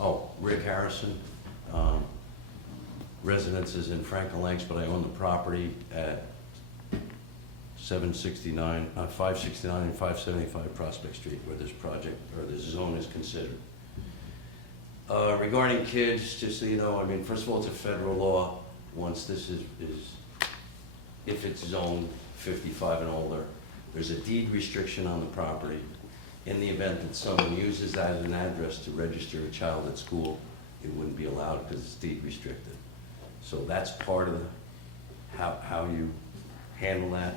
Oh, Ric Harrison. Residence is in Franklin Lakes, but I own the property at 569 and 575 Prospect Street, where this project, or this zone is considered. Regarding kids, just so you know, I mean, first of all, it's a federal law. Once this is if it's zoned 55 and older, there's a deed restriction on the property. In the event that someone uses that as an address to register a child at school, it wouldn't be allowed because it's deed restricted. So that's part of how you handle that.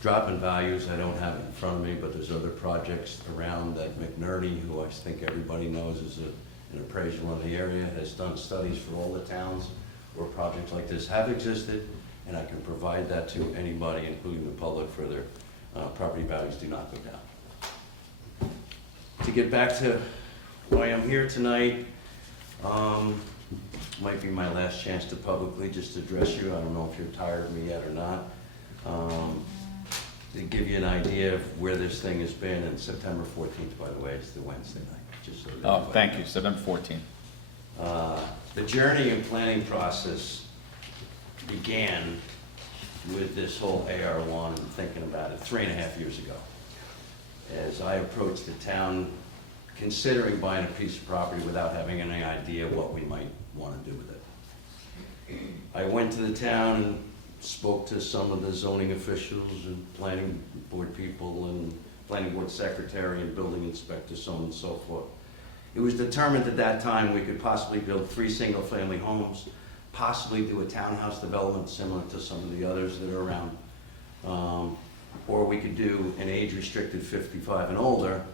Drop in values, I don't have it in front of me, but there's other projects around that McNerney, who I think everybody knows is an appraisal in the area, has done studies for all the towns where projects like this have existed, and I can provide that to anybody, including the public, for their property values do not go down. To get back to why I'm here tonight, might be my last chance to publicly just address you. I don't know if you're tired of me yet or not. To give you an idea of where this thing has been, and September 14th, by the way, is the Wednesday night. Just so thank you, September 14th. The journey and planning process began with this whole AR1 and thinking about it 3.5 years ago. As I approached the town, considering buying a piece of property without having any idea what we might want to do with it. I went to the town and spoke to some of the zoning officials and planning board people and planning board secretary and building inspector, so on and so forth. It was determined at that time we could possibly build 3 single-family homes, possibly do a townhouse development similar to some of the others that are around, or we could do an age-restricted 55 and older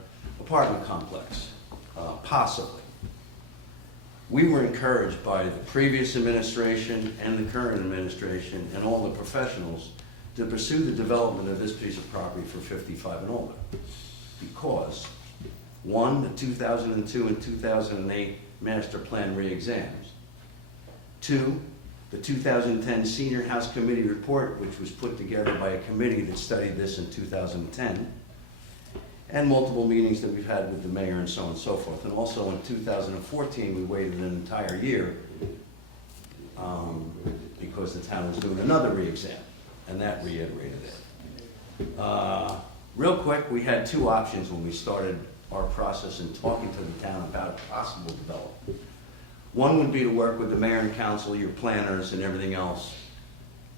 apartment complex, possibly. We were encouraged by the previous administration and the current administration and all the professionals to pursue the development of this piece of property for 55 and older. Because, one, the 2002 and 2008 master plan re-exams. 2, the 2010 Senior House Committee report, which was put together by a committee that studied this in 2010, and multiple meetings that we've had with the mayor and so on and so forth. And also in 2014, we waited an entire year because the town was doing another re-exam, and that reiterated it. Real quick, we had 2 options when we started our process in talking to the town about possible development. One would be to work with the mayor and council, your planners and everything else,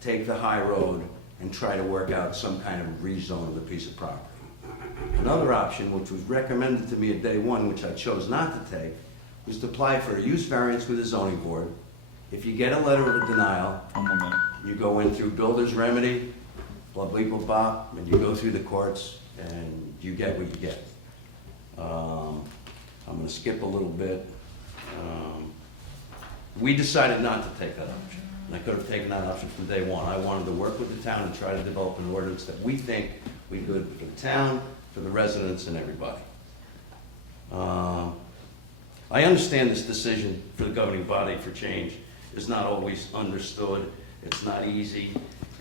take the high road and try to work out some kind of rezone of the piece of property. Another option, which was recommended to me at day 1, which I chose not to take, was to apply for a use variance with the zoning board. If you get a letter of denial, you go in through builder's remedy, blah, blah, blah, blah, and you go through the courts and you get what you get. I'm going to skip a little bit. We decided not to take that option. And I could have taken that option from day 1. I wanted to work with the town and try to develop an ordinance that we think we could for the town, for the residents, and everybody. I understand this decision for the governing body for change is not always understood. It's not easy,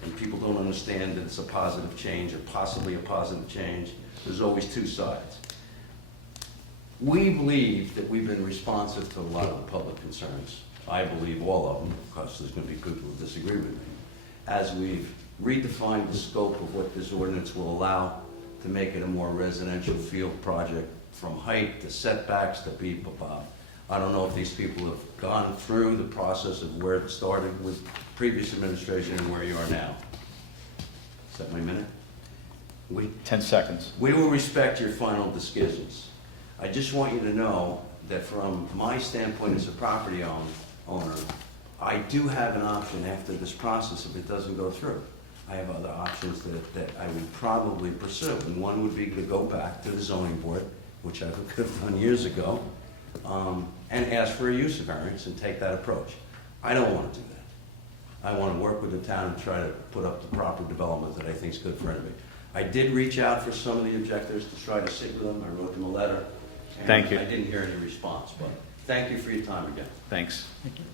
and people don't understand that it's a positive change or possibly a positive change. There's always 2 sides. We believe that we've been responsive to a lot of the public concerns. I believe all of them, because there's going to be people who disagree with me. As we've redefined the scope of what this ordinance will allow to make it a more residential field project, from height to setbacks to beep, I don't know if these people have gone through the process of where it started with previous administration and where you are now. Is that my minute? 10 seconds. We will respect your final decisions. I just want you to know that from my standpoint as a property owner, I do have an option after this process if it doesn't go through. I have other options that I would probably pursue, and one would be to go back to the zoning board, which I could have done years ago, and ask for a use variance and take that approach. I don't want to do that. I want to work with the town and try to put up the proper development that I think is good for everybody. I did reach out for some of the objectors to try to sit with them. I wrote them a letter. And Thank you. I didn't hear any response, but thank you for your time again. Thanks. Thank you.